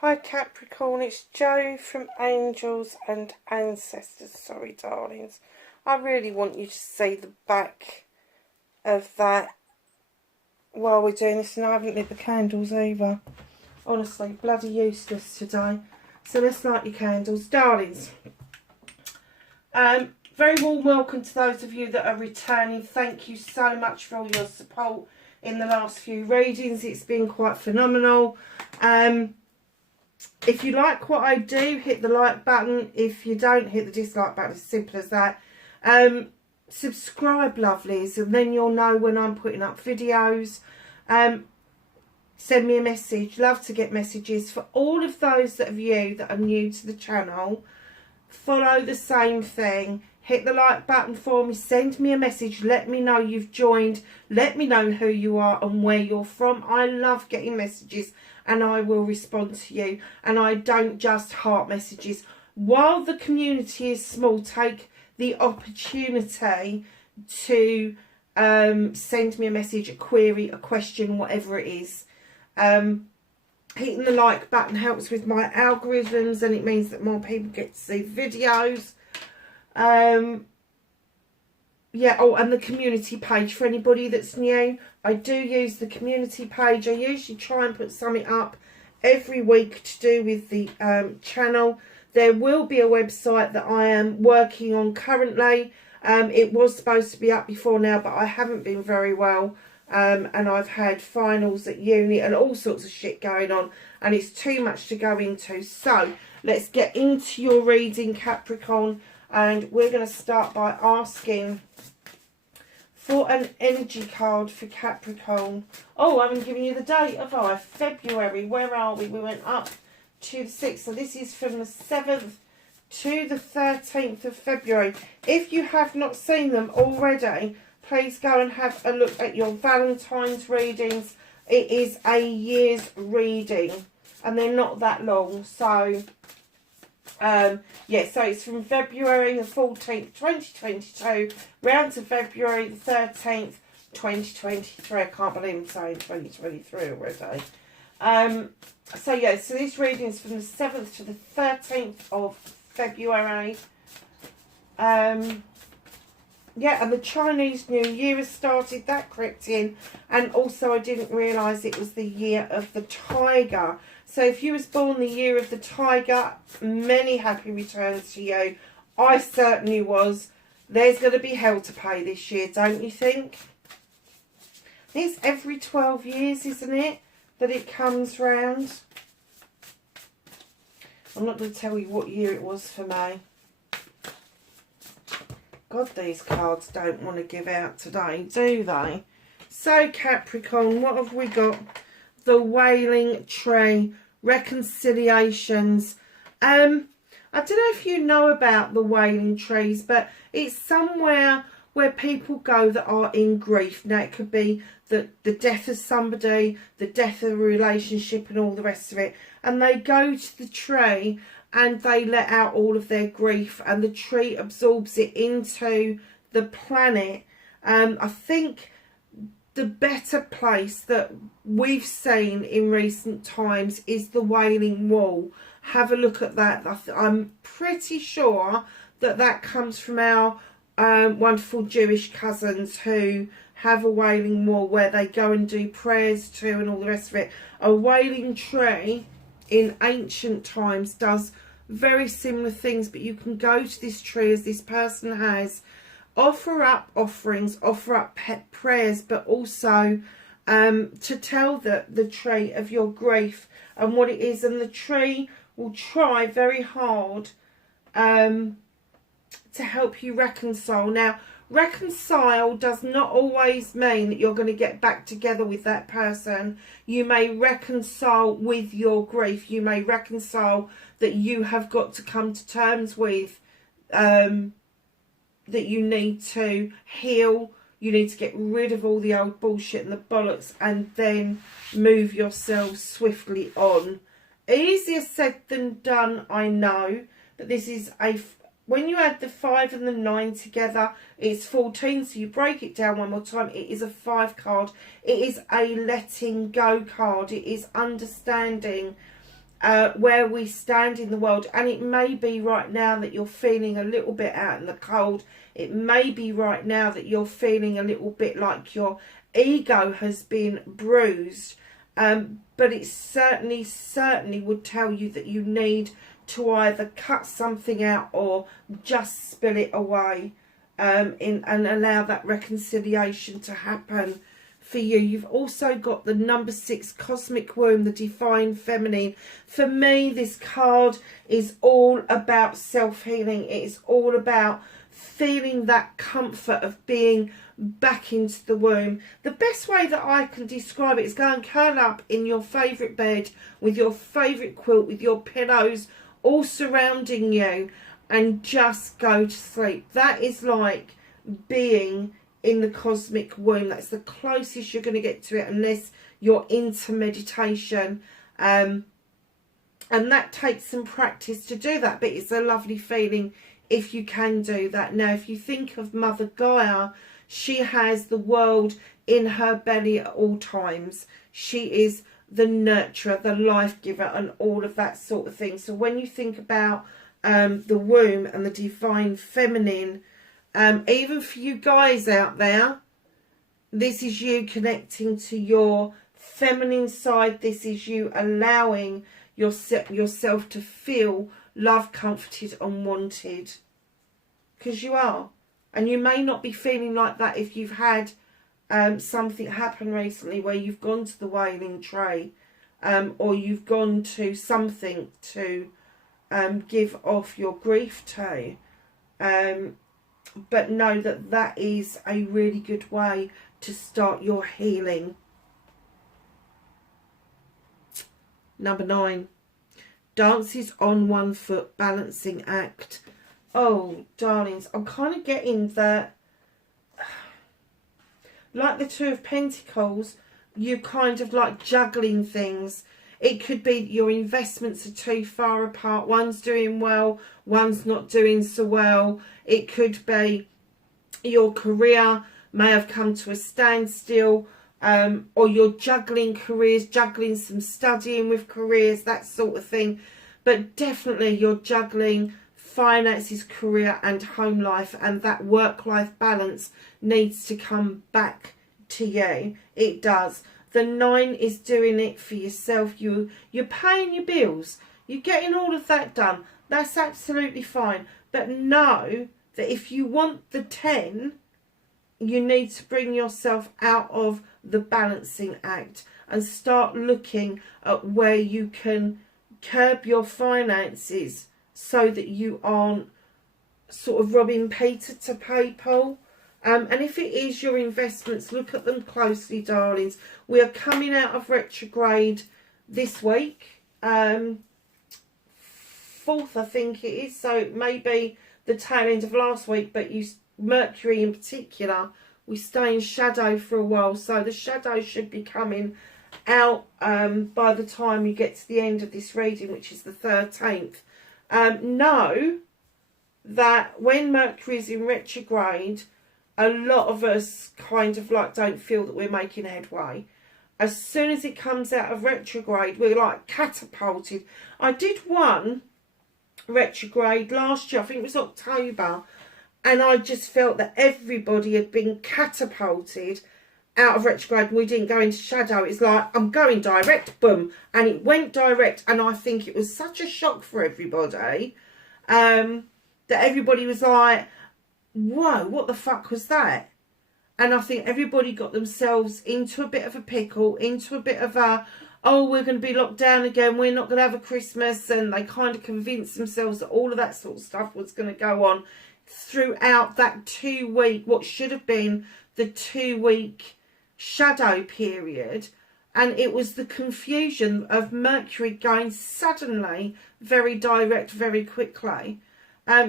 Hi Capricorn, it's Jo from Angels and Ancestors. Sorry darlings, I really want you to see the back of that while we're doing this, and I haven't lit the candles either. Honestly, bloody useless today. So let's light your candles. Darlings, very warm welcome to those of you that are returning. Thank you so much for all your support in the last few readings. It's been quite phenomenal. If you like what I do, hit the like button. If you don't, hit the dislike button. It's simple as that. Subscribe, lovelies, and then you'll know when I'm putting up videos. Send me a message. Love to get messages. For all of those of you that are new to the channel, follow the same thing. Hit the like button for me. Send me a message. Let me know you've joined. Let me know who you are and where you're from. I love getting messages, and I will respond to you. And I don't just heart messages. While the community is small, take the opportunity to send me a message, a query, a question, whatever it is. Hitting the like button helps with my algorithms, and it means that more people get to see the videos. Yeah, oh, and the community page for anybody that's new. I do use the community page. I usually try and put something up every week to do with the channel. There will be a website that I am working on currently. It was supposed to be up before now, but I haven't been very well. And I've had finals at uni and all sorts of shit going on, and it's too much to go into. So let's get into your reading, Capricorn, and we're going to start by asking for an energy card for Capricorn. Oh, I haven't given you the date, have I? February. Where are we? We went up to the 6th. So this is from the 7th to the 13th of February. If you have not seen them already, please go and have a look at your Valentine's readings. It is a year's reading, and they're not that long. So, yeah, so it's from February the 14th, 2022, round to February the 13th, 2023. I can't believe I'm saying 2023 already. So, yeah, so this reading is from the 7th to the 13th of February. Yeah, and the Chinese New Year has started. That crept in. And also I didn't realise it was the year of the tiger. So if you was born the year of the tiger, many happy returns to you. I certainly was. There's going to be hell to pay this year, don't you think? It's every 12 years, isn't it, that it comes round. I'm not going to tell you what year it was for me. God, these cards don't want to give out today, do they? So, Capricorn, what have we got? The Wailing Tree, Reconciliations. I don't know if you know about the Wailing Trees, but it's somewhere where people go that are in grief. Now, it could be the death of somebody, the death of a relationship and all the rest of it. And they go to the tree and they let out all of their grief, and the tree absorbs it into the planet. I think the better place that we've seen in recent times is the Wailing Wall. Have a look at that. I'm pretty sure that that comes from our wonderful Jewish cousins who have a Wailing Wall where they go and do prayers to and all the rest of it. A wailing tree in ancient times does very similar things, but you can go to this tree, as this person has, offer up offerings, offer up pet prayers, but also to tell the tree of your grief and what it is, and the tree will try very hard to help you reconcile. Now, reconcile does not always mean that you're going to get back together with that person. You may reconcile with your grief. You may reconcile that you have got to come to terms with, that you need to heal. You need to get rid of all the old bullshit and the bollocks, and then move yourself swiftly on. Easier said than done, I know, but this is when you add the 5 and the 9 together, it's 14. So you break it down one more time. It is a 5 card. It is a letting go card. It is understanding where we stand in the world. And it may be right now that you're feeling a little bit out in the cold. It may be right now that you're feeling a little bit like your ego has been bruised. But it certainly would tell you that you need to either cut something out or just spill it away, and allow that reconciliation to happen for you. You've also got the number 6, Cosmic Womb, the Divine Feminine. For me, this card is all about self-healing. It is all about feeling that comfort of being back into the womb. The best way that I can describe it is go and curl up in your favourite bed with your favourite quilt, with your pillows all surrounding you, and just go to sleep. That is like being in the cosmic womb. That's the closest you're going to get to it, unless you're into meditation. And that takes some practice to do that, but it's a lovely feeling if you can do that. Now, if you think of Mother Gaia, she has the world in her belly at all times. She is the nurturer, the life giver, and all of that sort of thing. So when you think about the womb and the divine feminine, even for you guys out there, this is you connecting to your feminine side. This is you allowing yourself to feel loved, comforted and wanted, because you are. And you may not be feeling like that if you've had something happen recently where you've gone to the wailing tray, or you've gone to something to give off your grief to. But know that that is a really good way to start your healing. Number 9, dances on one foot, balancing act. Oh, darlings, I'm kind of getting that, like the 2 of Pentacles, you kind of like juggling things. It could be your investments are too far apart. One's doing well, one's not doing so well. It could be your career may have come to a standstill, or you're juggling careers, juggling some studying with careers, that sort of thing. But definitely you're juggling finances, career and home life, and that work-life balance needs to come back to you. It does. The 9 is doing it for yourself. You're paying your bills. You're getting all of that done. That's absolutely fine. But know that if you want the 10, you need to bring yourself out of the balancing act and start looking at where you can curb your finances so that you aren't sort of robbing Peter to pay Paul. And if it is your investments, look at them closely, darlings. We are coming out of retrograde this week. 4th, I think it is. So it may be the tail end of last week, but Mercury in particular, we stay in shadow for a while. So the shadow should be coming out by the time you get to the end of this reading, which is the 13th. Know that when Mercury is in retrograde, a lot of us kind of like don't feel that we're making headway. As soon as it comes out of retrograde, we're like catapulted. I did one retrograde last year, I think it was October, and I just felt that everybody had been catapulted out of retrograde. We didn't go into shadow. It's like, I'm going direct, boom, and it went direct. And I think it was such a shock for everybody, that everybody was like, whoa, what the fuck was that? And I think everybody got themselves into a bit of a pickle, into a bit of a, oh, we're going to be locked down again, we're not going to have a Christmas. And they kind of convinced themselves that all of that sort of stuff was going to go on throughout that 2 week, what should have been the 2 week shadow period. And it was the confusion of Mercury going suddenly very direct very quickly.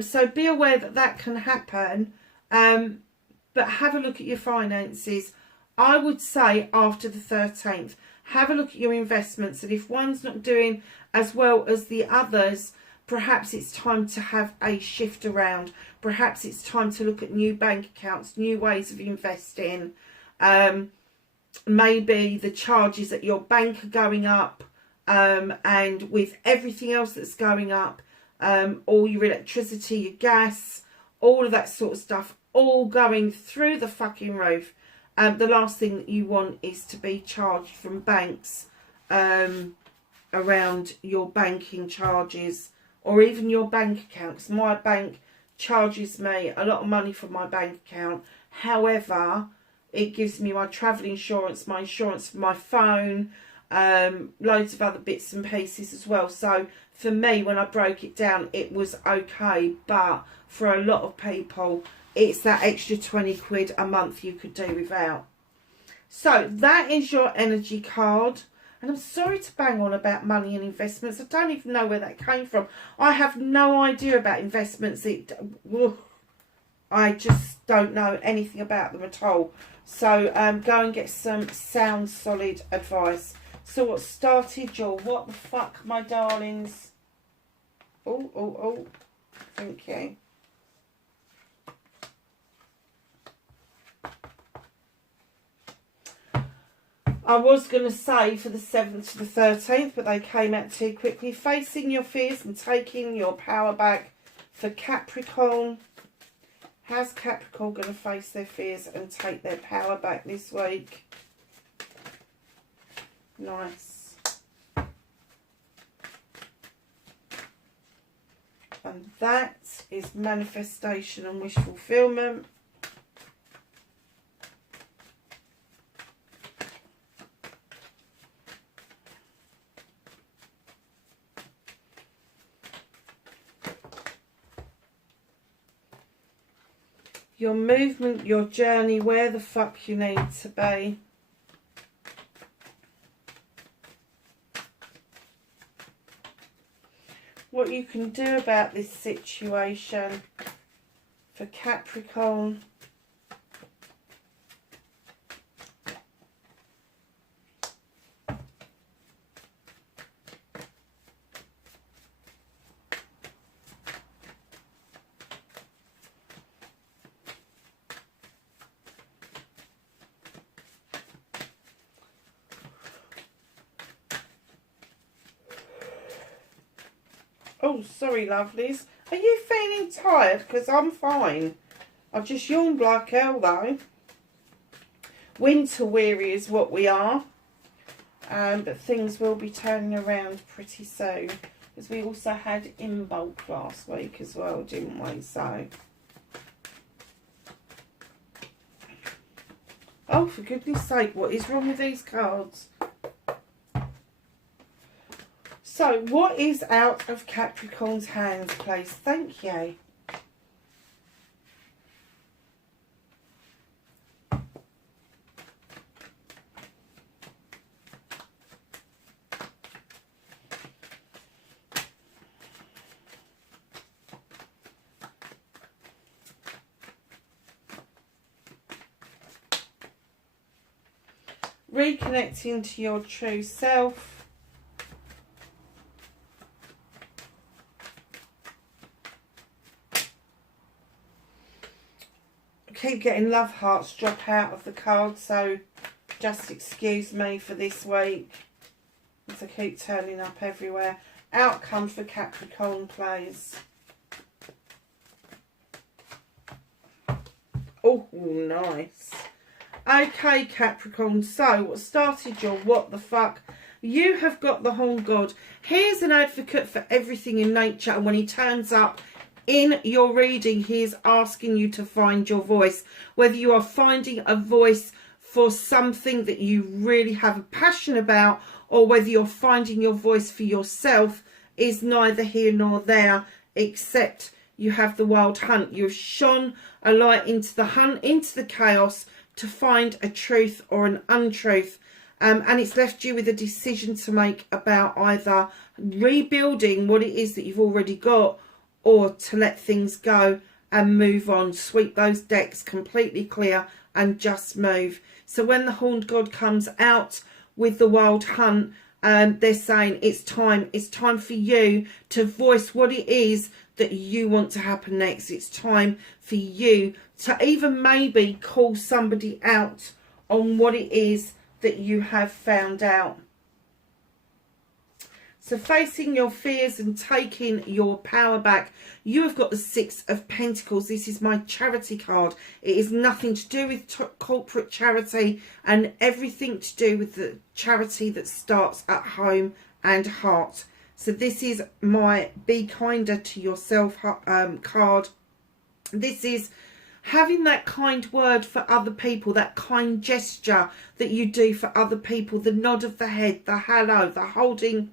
So be aware that that can happen, but have a look at your finances. I would say after the 13th, have a look at your investments, and if one's not doing as well as the others, perhaps it's time to have a shift around. Perhaps it's time to look at new bank accounts, new ways of investing. Maybe the charges at your bank are going up, and with everything else that's going up, all your electricity, your gas, all of that sort of stuff, all going through the fucking roof. The last thing that you want is to be charged from banks around your banking charges, or even your bank account, 'cause my bank charges me a lot of money for my bank account. However, it gives me my travel insurance, my insurance for my phone, loads of other bits and pieces as well. So for me, when I broke it down, it was okay, but for a lot of people, it's that extra 20 quid a month you could do without. So that is your energy card. And I'm sorry to bang on about money and investments. I don't even know where that came from. I have no idea about investments. I just don't know anything about them at all. So go and get some sound, solid advice. So what started your what the fuck, my darlings? Oh. Thank you. I was going to say for the 7th to the 13th, but they came out too quickly. Facing your fears and taking your power back for Capricorn. How's Capricorn going to face their fears and take their power back this week? Nice. And that is manifestation and wish fulfillment. Your movement, your journey, where the fuck you need to be. What you can do about this situation for Capricorn. Oh, sorry, lovelies. Are you feeling tired? Because I'm fine. I've just yawned like hell, though. Winter weary is what we are. But things will be turning around pretty soon. Because we also had in bulk last week as well, didn't we? So. Oh, for goodness sake, what is wrong with these cards? So, what is out of Capricorn's hands, please? Thank you. Reconnecting to your true self. Keep getting love hearts drop out of the card, so just excuse me for this week as I keep turning up everywhere. Outcome for Capricorn, please. Oh, nice. Okay, Capricorn, so what started your what the fuck? You have got the Horn God. Here's an advocate for everything in nature, and when he turns up in your reading, he is asking you to find your voice. Whether you are finding a voice for something that you really have a passion about, or whether you're finding your voice for yourself, is neither here nor there, except you have the wild hunt. You've shone a light into the hunt, into the chaos, to find a truth or an untruth. And it's left you with a decision to make about either rebuilding what it is that you've already got, or to let things go and move on. Sweep those decks completely clear and just move. So when the Horned God comes out with the wild hunt, they're saying it's time for you to voice what it is that you want to happen next. It's time for you to even maybe call somebody out on what it is that you have found out. So facing your fears and taking your power back, you have got the Six of Pentacles. This is my charity card. It is nothing to do with corporate charity and everything to do with the charity that starts at home and heart. So this is my Be Kinder to Yourself card. This is having that kind word for other people, that kind gesture that you do for other people, the nod of the head, the hello, the holding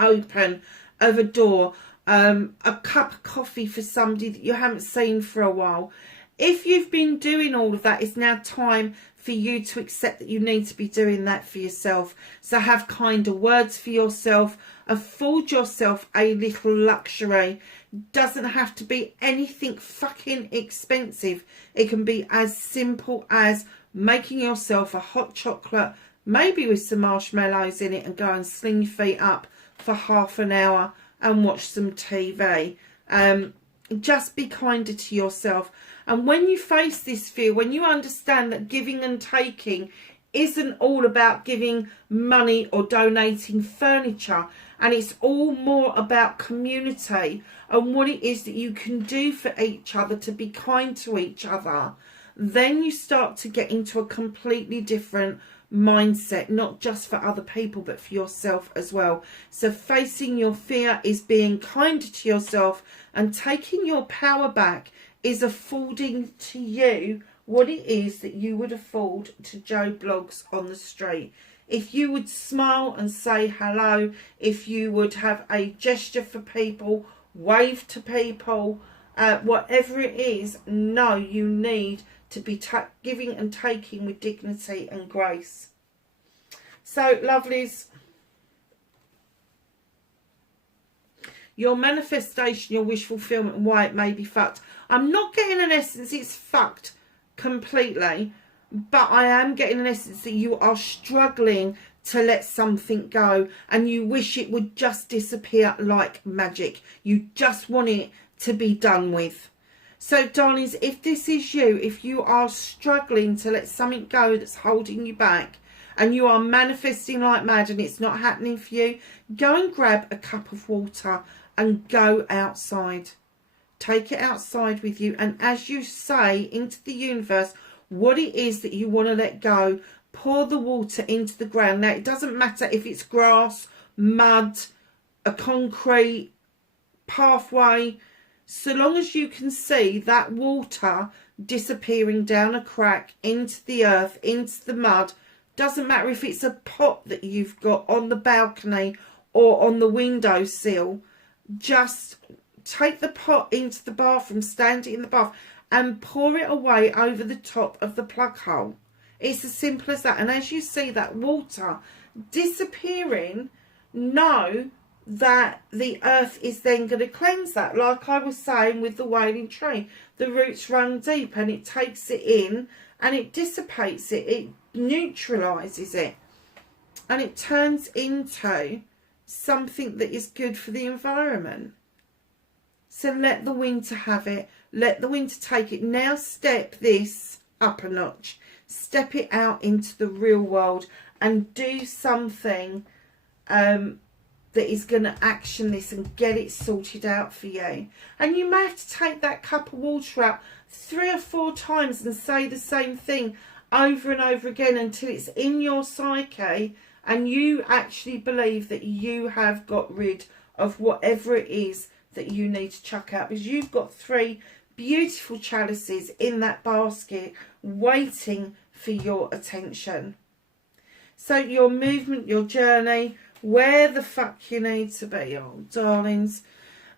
open of a door, a cup of coffee for somebody that you haven't seen for a while. If you've been doing all of that, it's now time for you to accept that you need to be doing that for yourself. So have kinder words for yourself. Afford yourself a little luxury. Doesn't have to be anything fucking expensive. It can be as simple as making yourself a hot chocolate, maybe with some marshmallows in it, and go and sling your feet up for half an hour and watch some TV. Just be kinder to yourself. And when you face this fear, when you understand that giving and taking isn't all about giving money or donating furniture, and it's all more about community and what it is that you can do for each other to be kind to each other, then you start to get into a completely different mindset, not just for other people but for yourself as well. So facing your fear is being kinder to yourself, and taking your power back is affording to you what it is that you would afford to Joe Bloggs on the street. If you would smile and say hello, if you would have a gesture for people, wave to people, whatever it is, know you need to be giving and taking with dignity and grace. So, lovelies, your manifestation, your wish fulfillment, and why it may be fucked. I'm not getting an essence it's fucked completely, but I am getting an essence that you are struggling to let something go, and you wish it would just disappear like magic. You just want it to be done with. So, darlings, if this is you, if you are struggling to let something go that's holding you back, and you are manifesting like mad and it's not happening for you, go and grab a cup of water and go outside. Take it outside with you, and as you say into the universe what it is that you want to let go, pour the water into the ground. Now, it doesn't matter if it's grass, mud, a concrete pathway, so long as you can see that water disappearing down a crack into the earth, into the mud. Doesn't matter if it's a pot that you've got on the balcony or on the windowsill. Just take the pot into the bathroom, stand it in the bath, and pour it away over the top of the plug hole. It's as simple as that. And as you see that water disappearing, know that the earth is then going to cleanse that. Like I was saying with the wailing tree, the roots run deep and it takes it in and it dissipates it, it neutralises it, and it turns into something that is good for the environment. So let the winter have it, let the winter take it. Now step this up a notch, step it out into the real world and do something that is going to action this and get it sorted out for you. And you may have to take that cup of water out 3 or 4 times and say the same thing over and over again until it's in your psyche and you actually believe that you have got rid of whatever it is that you need to chuck out, because you've got 3 beautiful chalices in that basket waiting for your attention. So your movement, your journey, where the fuck you need to be, oh darlings.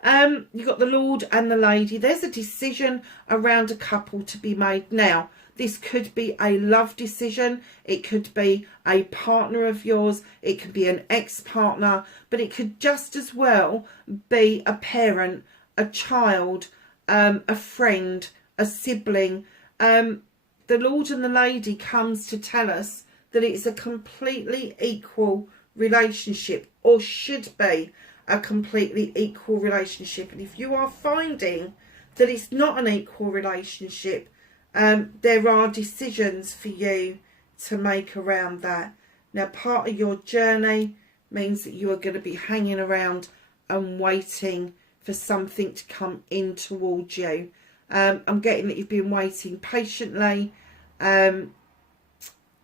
You've got the Lord and the Lady. There's a decision around a couple to be made. Now, this could be a love decision. It could be a partner of yours. It could be an ex-partner. But it could just as well be a parent, a child, a friend, a sibling. The Lord and the Lady comes to tell us that it's a completely equal relationship, or should be a completely equal relationship. And if you are finding that it's not an equal relationship, there are decisions for you to make around that. Now, part of your journey, means that you are going to be hanging around and waiting for something to come in towards you. I'm getting that you've been waiting patiently.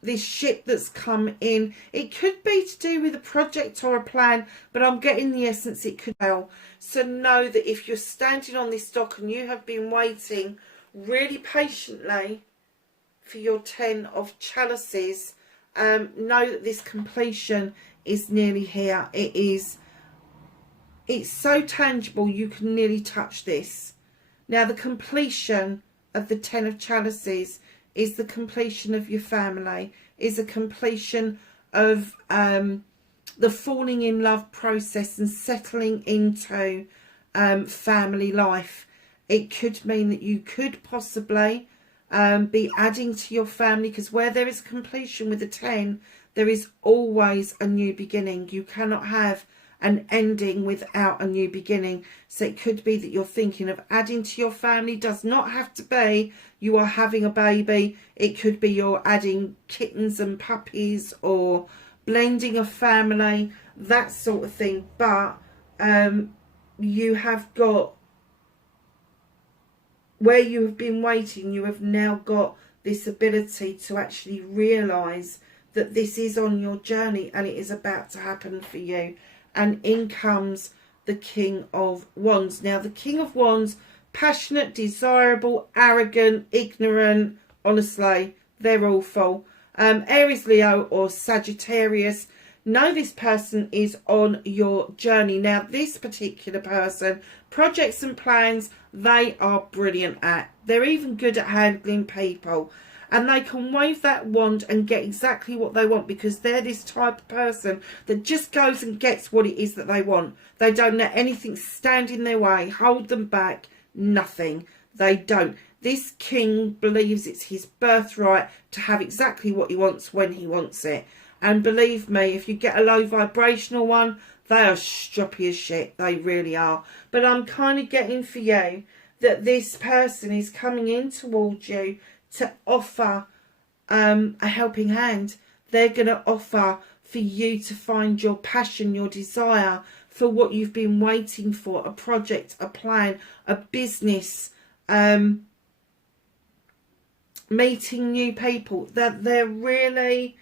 This ship that's come in, it could be to do with a project or a plan, but I'm getting the essence it could well. So know that if you're standing on this dock and you have been waiting really patiently for your 10 of chalices, know that this completion is nearly here. It's so tangible you can nearly touch this. Now the completion of the 10 of chalices is the completion of your family, is a completion of the falling in love process and settling into family life. It could mean that you could possibly be adding to your family, because where there is completion with a 10, there is always a new beginning. You cannot have an ending without a new beginning. So it could be that you're thinking of adding to your family. Does not have to be you are having a baby. It could be you're adding kittens and puppies or blending a family, that sort of thing. But you have got, where you have been waiting, you have now got this ability to actually realise that this is on your journey and it is about to happen for you. And in comes the King of Wands. Now, the King of Wands, passionate, desirable, arrogant, ignorant. Honestly, they're awful. Aries, Leo or Sagittarius. Know this person is on your journey. Now, this particular person, projects and plans, they are brilliant at. They're even good at handling people. And they can wave that wand and get exactly what they want, because they're this type of person that just goes and gets what it is that they want. They don't let anything stand in their way, hold them back, nothing. They don't. This king believes it's his birthright to have exactly what he wants when he wants it. And believe me, if you get a low vibrational one, they are stroppy as shit. They really are. But I'm kind of getting for you that this person is coming in towards you to offer a helping hand. They're going to offer for you to find your passion, your desire for what you've been waiting for, a project, a plan, a business, meeting new people. That they're really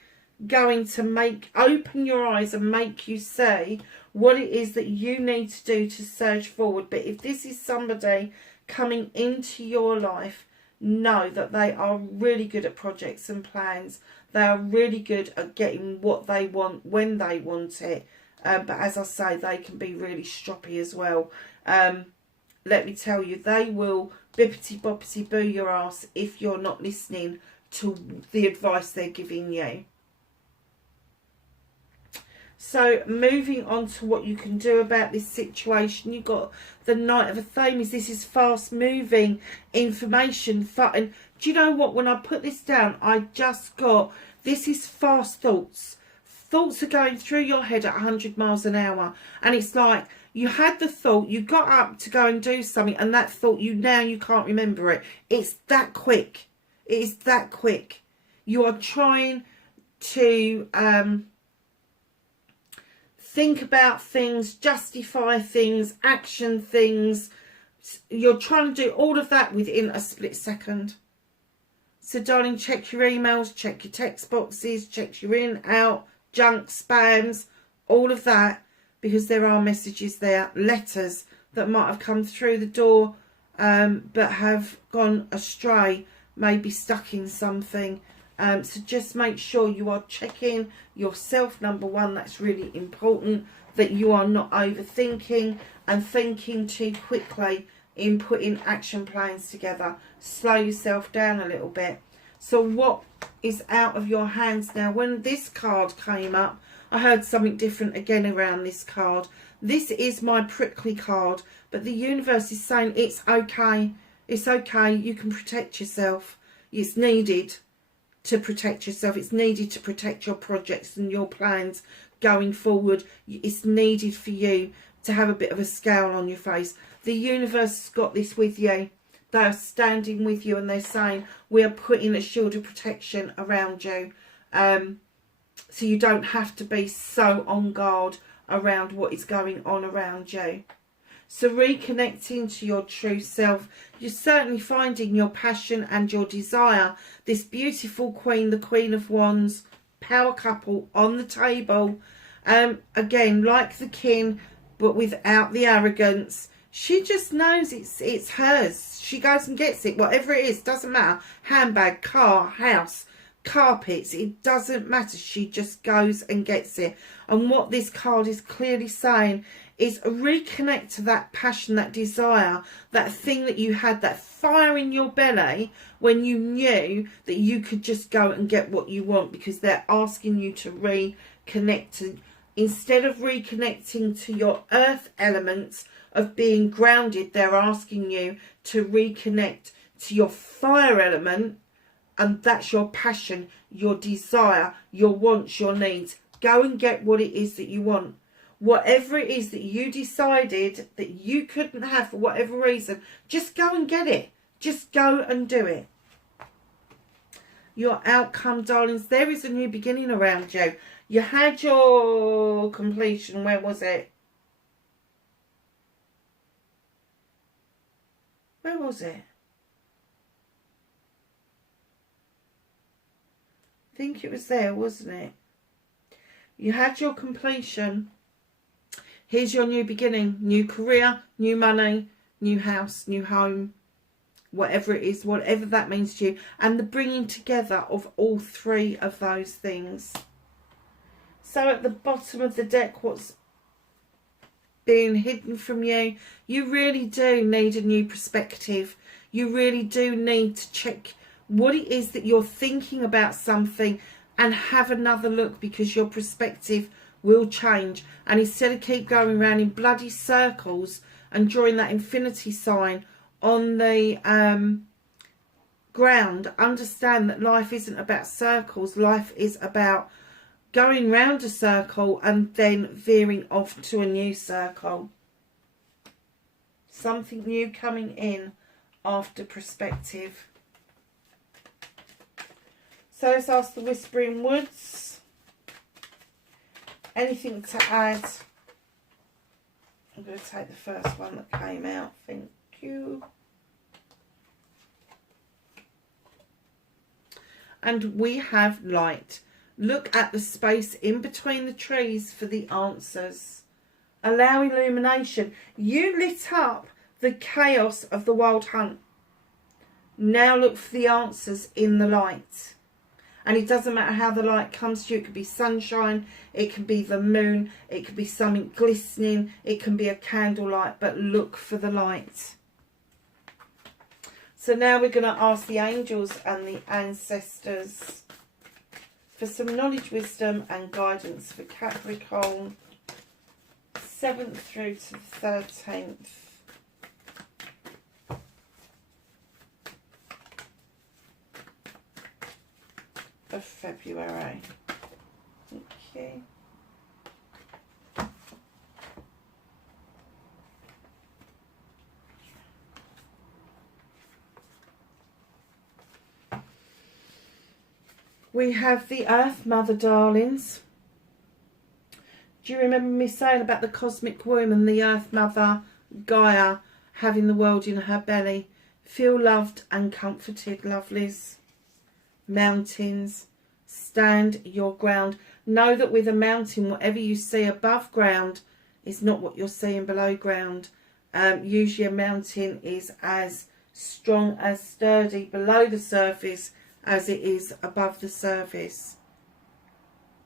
going to open your eyes and make you see what it is that you need to do to surge forward. But if this is somebody coming into your life, know that they are really good at projects and plans. They are really good at getting what they want when they want it. But as I say, they can be really stroppy as well. Let me tell you, they will bippity boppity boo your ass if you're not listening to the advice they're giving you. So moving on to what you can do about this situation, you've got the Knight of Athames. This is fast moving information. And do you know what? When I put this down, I just got, this is fast thoughts. Thoughts are going through your head at 100 miles an hour. And it's like you had the thought, you got up to go and do something, and that thought, you can't remember it. It's that quick. It is that quick. You are trying to think about things, justify things, action things. You're trying to do all of that within a split second. So darling, check your emails, check your text boxes, check your in, out, junk, spams, all of that, because there are messages there, letters that might have come through the door but have gone astray, maybe stuck in something. So just make sure you are checking yourself, number one. That's really important, that you are not overthinking and thinking too quickly in putting action plans together. Slow yourself down a little bit. So what is out of your hands now? When this card came up, I heard something different again around this card. This is my prickly card, but the universe is saying it's okay. It's okay. You can protect yourself. It's needed to protect yourself. It's needed to protect your projects and your plans going forward. It's needed for you to have a bit of a scowl on your face. The universe has got this with you. They are standing with you and they're saying, we are putting a shield of protection around you. so you don't have to be so on guard around what is going on around you. So reconnecting to your true self, you're certainly finding your passion and your desire. This beautiful queen, the Queen of Wands, power couple on the table. Again, like the king, but without the arrogance. She just knows it's hers. She goes and gets it, whatever it is, doesn't matter. Handbag, car, house, carpets, it doesn't matter. She just goes and gets it. And what this card is clearly saying is reconnect to that passion, that desire, that thing that you had, that fire in your belly when you knew that you could just go and get what you want, because they're asking you to reconnect to, instead of reconnecting to your earth elements of being grounded, they're asking you to reconnect to your fire element, and that's your passion, your desire, your wants, your needs. Go and get what it is that you want. Whatever it is that you decided that you couldn't have for whatever reason, just go and get it. Just go and do it. Your outcome, darlings, there is a new beginning around you. You had your completion. Where was it? Where was it? I think it was there, wasn't it? You had your completion. Here's your new beginning. New career, new money, new house, new home. Whatever it is, whatever that means to you. And the bringing together of all three of those things. So at the bottom of the deck, what's being hidden from you? You really do need a new perspective. You really do need to check what it is that you're thinking about something and have another look, because your perspective will change. And instead of keep going around in bloody circles and drawing that infinity sign on the ground, understand that life isn't about circles. Life is about going round a circle and then veering off to a new circle. Something new coming in after perspective. So let's ask the Whispering Woods. Anything to add? I'm going to take the first one that came out. Thank you. And we have light. Look at the space in between the trees for the answers. Allow illumination. You lit up the chaos of the wild hunt. Now look for the answers in the light. And it doesn't matter how the light comes to you. It could be sunshine, it can be the moon, it could be something glistening, it can be a candlelight, but look for the light. So now we're going to ask the angels and the ancestors for some knowledge, wisdom and guidance for Capricorn, 7th through to the 13th. Of February. Okay. We have the Earth Mother, darlings. Do you remember me saying about the cosmic womb and the Earth Mother, Gaia, having the world in her belly? Feel loved and comforted, lovelies. Mountains, stand your ground. Know that with a mountain, whatever you see above ground is not what you're seeing below ground. Usually a mountain is as strong, as sturdy below the surface as it is above the surface.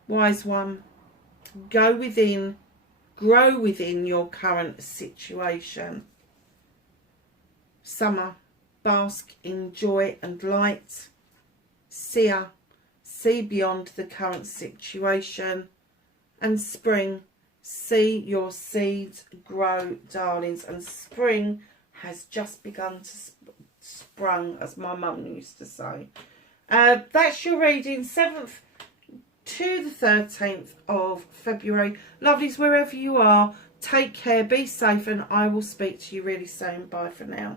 Wise one, go within, grow within your current situation. Summer, bask in joy and light. Seer, see beyond the current situation. And spring, see your seeds grow, darlings. And spring has just begun to sprung, as my mum used to say. That's your reading, 7th to the 13th of February. Lovelies, wherever you are, take care, be safe, and I will speak to you really soon. Bye for now.